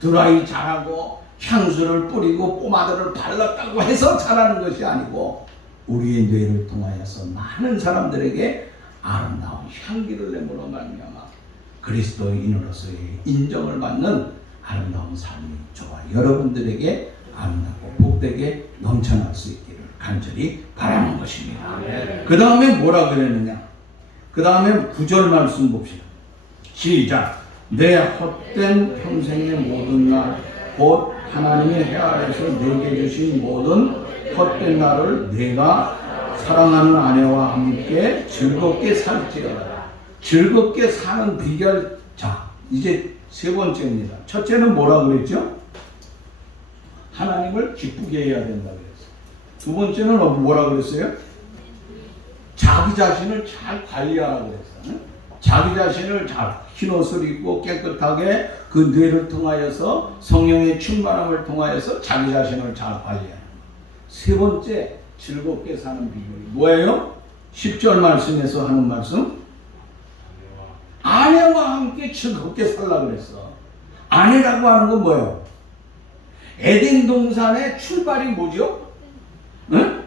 드라이 잘하고 향수를 뿌리고 포마드를 발랐다고 해서 잘하는 것이 아니고 우리의 뇌를 통하여서 많은 사람들에게 아름다운 향기를 내므로 말미암아 그리스도인으로서의 인정을 받는 아름다운 삶이 저와 여러분들에게 아름답고 복되게 넘쳐날 수 있기를 간절히 바라는 것입니다. 그 다음에 뭐라 그랬느냐? 그 다음에 9절 말씀 봅시다. 시작. 내 헛된 평생의 모든 날 곧 하나님의 헤아려서 내게 주신 모든 헛된 날을 내가 사랑하는 아내와 함께 즐겁게 살지어다. 즐겁게 사는 비결. 자, 이제 세 번째입니다. 첫째는 뭐라 그랬죠? 하나님을 기쁘게 해야 된다 그랬어요. 두 번째는 뭐라 그랬어요? 자기 자신을 잘 관리하라고 그랬어요. 자기 자신을 잘 흰옷을 입고 깨끗하게 그 뇌를 통하여서 성령의 충만함을 통하여서 자기 자신을 잘 관리하는 거예요. 세 번째 즐겁게 사는 비결이 뭐예요? 10절 말씀에서 하는 말씀. 아내와 함께 즐겁게 살라 그랬어. 아내라고 하는 건 뭐예요? 에덴 동산의 출발이 뭐죠? 응?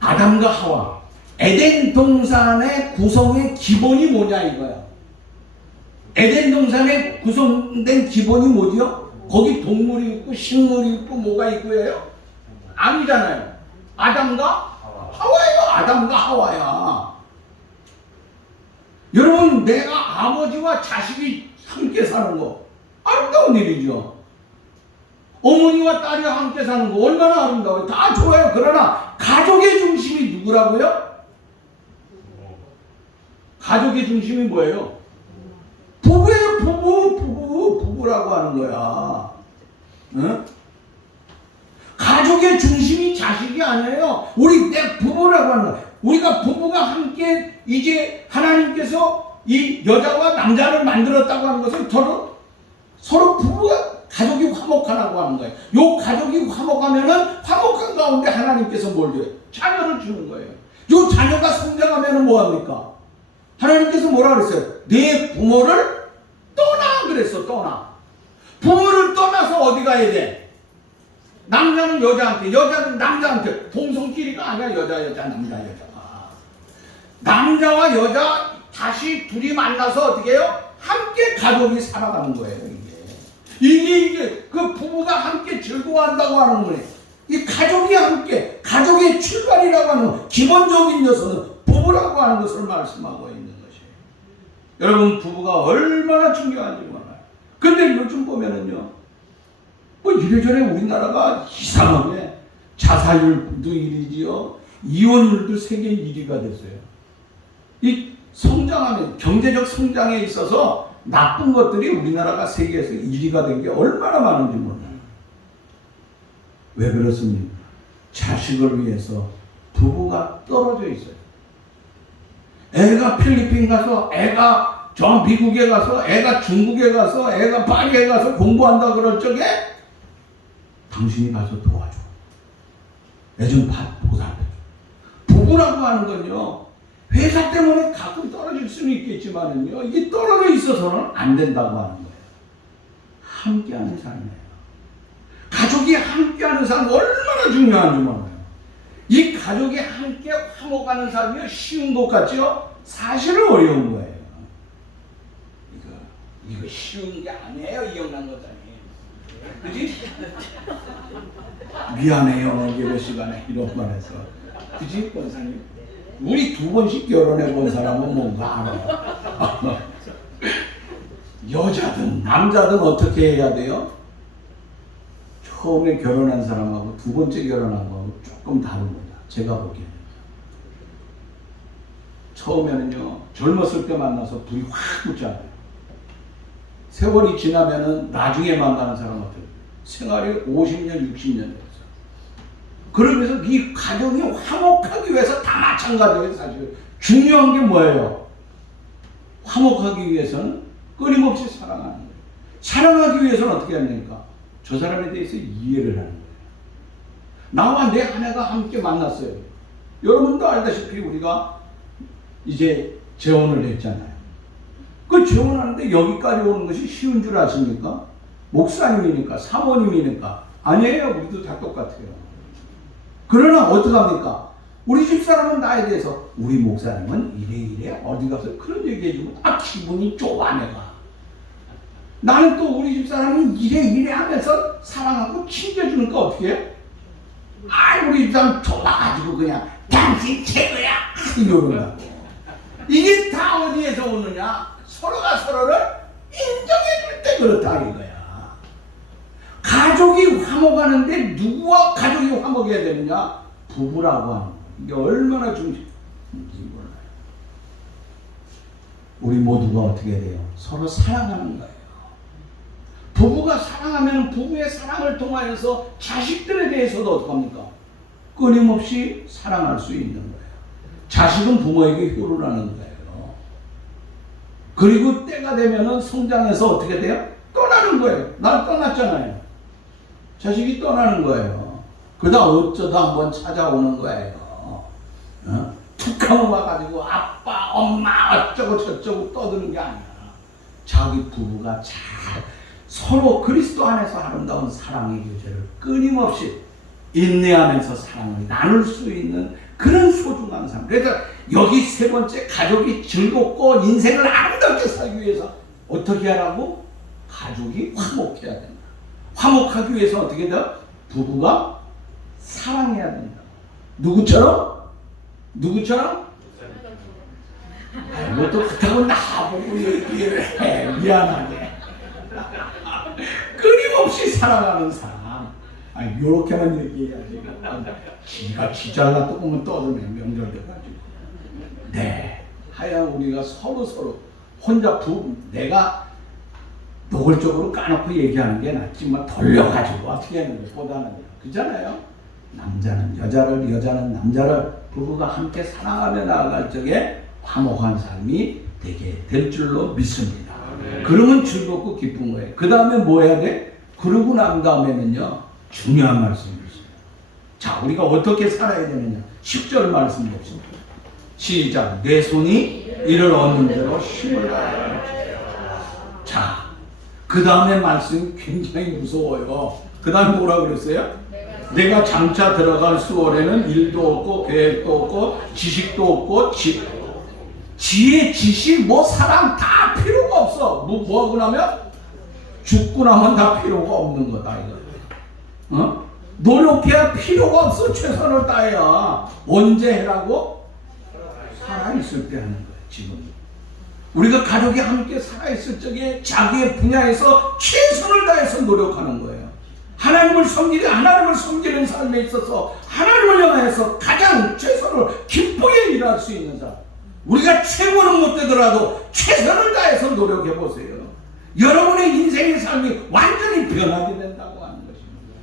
아담과 하와. 에덴 동산의 구성의 기본이 뭐냐 이거야. 에덴 동산의 구성된 기본이 뭐죠? 거기 동물이 있고 식물이 있고 뭐가 있고요? 아니잖아요. 아담과 하와예요. 아담과 하와야. 여러분, 내가 아버지와 자식이 함께 사는 거 아름다운 일이죠. 어머니와 딸이 함께 사는 거 얼마나 아름다워요. 다 좋아요. 그러나 가족의 중심이 누구라고요? 가족의 중심이 뭐예요? 부부예요. 부부라고 하는 거야. 응? 가족의 중심이 자식이 아니에요. 우리 내 부부라고 하는 거야. 우리가 부부가 함께 이제 하나님께서 이 여자와 남자를 만들었다고 하는 것은 서로 부부가 가족이 화목하라고 하는 거예요. 요 가족이 화목하면은 화목한 가운데 하나님께서 뭘 줘요? 자녀를 주는 거예요. 요 자녀가 성장하면은 뭐 합니까? 하나님께서 뭐라 그랬어요? 내 부모를 떠나 그랬어. 떠나. 부모를 떠나서 어디 가야 돼? 남자는 여자한테, 여자는 남자한테. 동성끼리가 아니야. 여자, 남자. 남자와 여자 다시 둘이 만나서 어떻게 해요? 함께 가족이 살아가는 거예요. 이게 그 부부가 함께 즐거워한다고 하는 거예요. 이 가족이 함께, 가족의 출발이라고 하는 기본적인 요소는 부부라고 하는 것을 말씀하고 있는 것이에요. 여러분, 부부가 얼마나 중요한지 몰라요. 근데 요즘 보면은요, 뭐 이래저래 우리나라가 이상하게 자살률도 1위지요, 이혼율도 세계 1위가 됐어요. 이 성장하면, 경제적 성장에 있어서 나쁜 것들이 우리나라가 세계에서 1위가 된 게 얼마나 많은지 몰라요. 왜 그렇습니까? 자식을 위해서 부부가 떨어져 있어요. 애가 필리핀 가서, 애가 저 미국에 가서, 애가 중국에 가서, 애가 파리에 가서 공부한다 그럴 적에 당신이 가서 도와줘. 애 좀 보살펴줘. 부부라고 하는 건요, 회사 때문에 가끔 떨어질 수는 있겠지만은요, 이게 떨어져 있어서는 안 된다고 하는 거예요. 함께하는 삶이에요. 가족이 함께하는 삶 얼마나 중요한지 몰라요. 이 가족이 함께 화목하는 삶이 쉬운 것 같죠? 사실은 어려운 거예요. 이거 쉬운 게 아니에요, 이영란 거장님. 그지? 미안해요, 예배 시간에 이런 말해서. 그지, 권사님? 우리 2번씩 결혼해 본 사람은 뭔가 알아요. 여자든 남자든 어떻게 해야 돼요? 처음에 결혼한 사람하고 2번째 결혼한 거하고 조금 다른 거다. 제가 보기에는. 처음에는요, 젊었을 때 만나서 불이 확 붙잖아요. 세월이 지나면은 나중에 만나는 사람 같아요. 생활이 50년, 60년 됐어요. 그러면서 이 가정이 화목하기 위해서 다 마찬가지예요, 사실. 중요한 게 뭐예요? 화목하기 위해서는 끊임없이 사랑하는 거예요. 사랑하기 위해서는 어떻게 해야 됩니까? 저 사람에 대해서 이해를 하는 거예요. 나와 내 아내가 함께 만났어요. 여러분도 알다시피 우리가 이제 재혼을 했잖아요. 그 재혼하는데 여기까지 오는 것이 쉬운 줄 아십니까? 목사님이니까, 사모님이니까. 아니에요. 우리도 다 똑같아요. 그러나 어떡합니까? 우리 집사람은 나에 대해서 우리 목사님은 이래 어디 가서 그런 얘기 해주고 기분이 좁아 내가. 나는 또 우리 집사람이 이래 하면서 사랑하고 챙겨주니까 어떻게 해? 우리 집사람 좁아가지고 그냥 당신 최고야 이러는 거. 이게 다 어디에서 오느냐? 서로가 서로를 인정해줄 때 그렇다 이거야. 가족이 화목하는데 누구와 가족이 화목해야 되느냐? 부부라고 하는 거. 이게 얼마나 중요한지 몰라요. 우리 모두가 어떻게 돼요? 서로 사랑하는 거예요. 부부가 사랑하면 부부의 사랑을 통하여서 자식들에 대해서도 어떡합니까? 끊임없이 사랑할 수 있는 거예요. 자식은 부모에게 효를 하는 거예요. 그리고 때가 되면은 성장해서 어떻게 돼요? 떠나는 거예요. 날 떠났잖아요. 자식이 떠나는 거예요. 그러다 어쩌다 한번 찾아오는 거예요. 툭 하고 와가지고 아빠, 엄마 어쩌고 저쩌고 떠드는 게 아니야. 자기 부부가 잘 서로 그리스도 안에서 아름다운 사랑의 교제를 끊임없이 인내하면서 사랑을 나눌 수 있는 그런 소중한 삶. 그래서 여기 3번째, 가족이 즐겁고 인생을 아름답게 살기 위해서 어떻게 하라고? 가족이 화목해야 된다. 화목하기 위해서 어떻게 돼요? 부부가 사랑해야 된다. 누구처럼? 뭐또 그렇다고 나보고 얘기를 해. 미안하게. 끊임없이 사랑하는 사람. 아니 요렇게만 얘기해야지. 지가 지잘나 조금만 떠들면 명절 돼가지고. 네. 하여간 우리가 서로 혼자 내가 노골적으로 까놓고 얘기하는 게 낫지만 돌려가지고 어떻게 하는 것보다는 그잖아요. 남자는 여자를, 여자는 남자를 부부가 함께 사랑하며 나아갈 적에 화목한 삶이 되게 될 줄로 믿습니다. 그러면 즐겁고 기쁜 거예요. 그 다음에 뭐 해야 돼? 그러고 난 다음에는요, 중요한 말씀이 있어요. 자, 우리가 어떻게 살아야 되느냐? 10절 말씀 봅시다. 시작. 내 손이 이를 얻는 대로 힘을 다하라. 자, 그 다음에 말씀이 굉장히 무서워요. 그 다음에 뭐라고 그랬어요? 내가 장차 들어갈 수월에는 일도 없고 계획도 없고 지식도 없고 지혜, 지식, 뭐 사랑 다 필요가 없어. 뭐 하고 나면? 죽고 나면 다 필요가 없는 거다 이거. 노력해야 필요가 없어. 최선을 다해야. 언제 해라고? 살아있을 때 하는 거야 지금. 우리가 가족이 함께 살아있을 적에 자기의 분야에서 최선을 다해서 노력하는 거예요. 하나님을 섬기는 삶에 있어서 하나님을 향해서 가장 최선을 기쁘게 일할 수 있는 사람. 우리가 최고는 못 되더라도 최선을 다해서 노력해 보세요. 여러분의 인생의 삶이 완전히 변하게 된다고 하는 것입니다.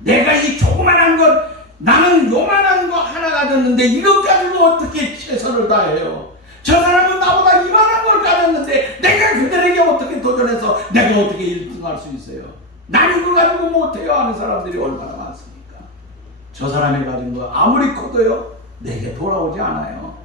내가 이 조그만한 것, 나는 요만한 거 하나 가졌는데 이것 가지고 어떻게 최선을 다해요? 저 사람은 나보다 이만한 걸 가졌는데 내가 그들에게 어떻게 도전해서 내가 어떻게 1등할 수 있어요? 난 이거 가지고 못해요 하는 사람들이 얼마나 많습니까? 저 사람이 가진 거 아무리 커도요 내게 돌아오지 않아요.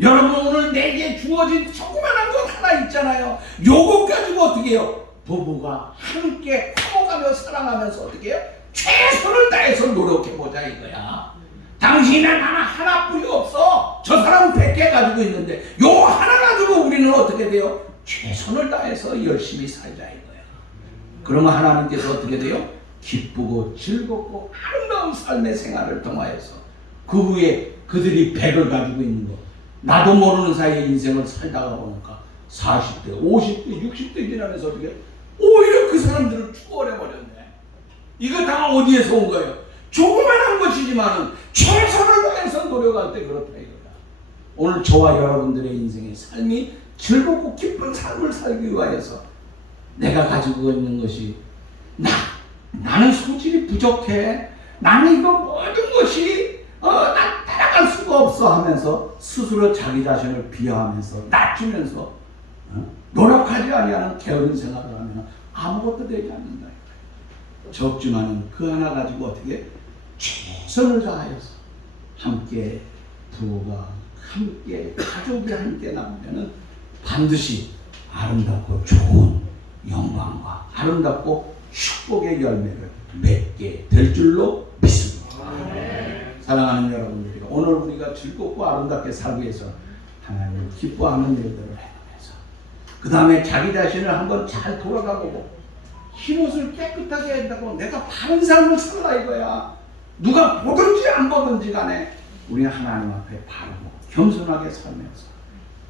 여러분 오늘 내게 주어진 조그만한 것 하나 있잖아요. 요것 가지고 어떻게 해요? 부부가 함께 화목하며 사랑하면서 어떻게 해요? 최선을 다해서 노력해보자 이거야. 당신이나 나나 하나뿐이 없어. 저 사람은 100개 가지고 있는데 요 하나 가지고 우리는 어떻게 돼요? 최선을 다해서 열심히 살자 이거야. 그러면 하나님께서 어떻게 돼요? 기쁘고 즐겁고 아름다운 삶의 생활을 통하여서 그 후에 그들이 100을 가지고 있는 거 나도 모르는 사이에 인생을 살다가 보니까 40대, 50대, 60대 지나면서 어떻게 오히려 그 사람들을 추월해버렸네. 이거 다 어디에서 온 거예요? 조그만한 것이지만 최선을 다해서 노력할 때 그렇다 이거다. 오늘 저와 여러분들의 인생의 삶이 즐겁고 기쁜 삶을 살기 위하여서 내가 가지고 있는 것이 나는 소질이 부족해. 나는 이거 모든 것이 난 따라갈 수가 없어 하면서 스스로 자기 자신을 비하하면서 낮추면서 노력하지 아니하는 게으른 생활을 하면 아무것도 되지 않는다. 적지만은 그 하나 가지고 어떻게 최선을 다하여서 함께 부부가 함께 가족이 함께 나오면은 반드시 아름답고 좋은 영광과 아름답고 축복의 열매를 맺게 될 줄로 믿습니다. 사랑하는 여러분들이 오늘 우리가 즐겁고 아름답게 살기 위해서 하나님을 기뻐하는 일들을 해가면서 그 다음에 자기 자신을 한번 잘 돌아가보고 흰옷을 깨끗하게 한다고 내가 바른 삶을 살라 이거야. 누가 보든지 안 보든지 간에 우리는 하나님 앞에 바르고 겸손하게 살면서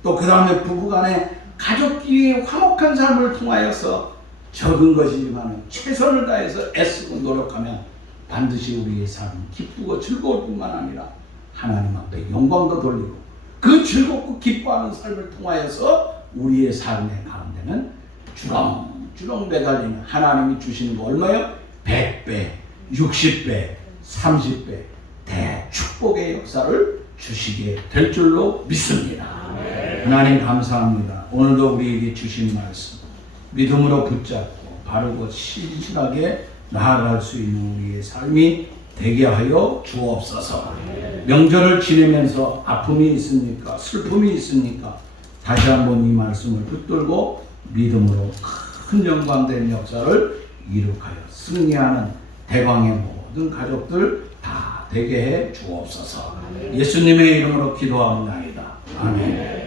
또 그 다음에 부부간에 가족끼리 화목한 삶을 통하여서 적은 것이지만 최선을 다해서 애쓰고 노력하면 반드시 우리의 삶은 기쁘고 즐거울 뿐만 아니라 하나님 앞에 영광도 돌리고 그 즐겁고 기뻐하는 삶을 통하여서 우리의 삶의 가운데는 주렁주렁 매달리는 하나님이 주시는 거 얼마요? 100배, 60배, 30배 대축복의 역사를 주시게 될 줄로 믿습니다. 하나님 감사합니다. 오늘도 우리에게 주신 말씀 믿음으로 붙잡고 바르고 신실하게 나아갈 수 있는 우리의 삶이 되게 하여 주옵소서. 명절을 지내면서 아픔이 있습니까? 슬픔이 있습니까? 다시 한번 이 말씀을 붙들고 믿음으로 큰 영광된 역사를 이룩하여 승리하는 대광의 모든 가족들 다 되게 해 주옵소서. 예수님의 이름으로 기도합니다. 아멘.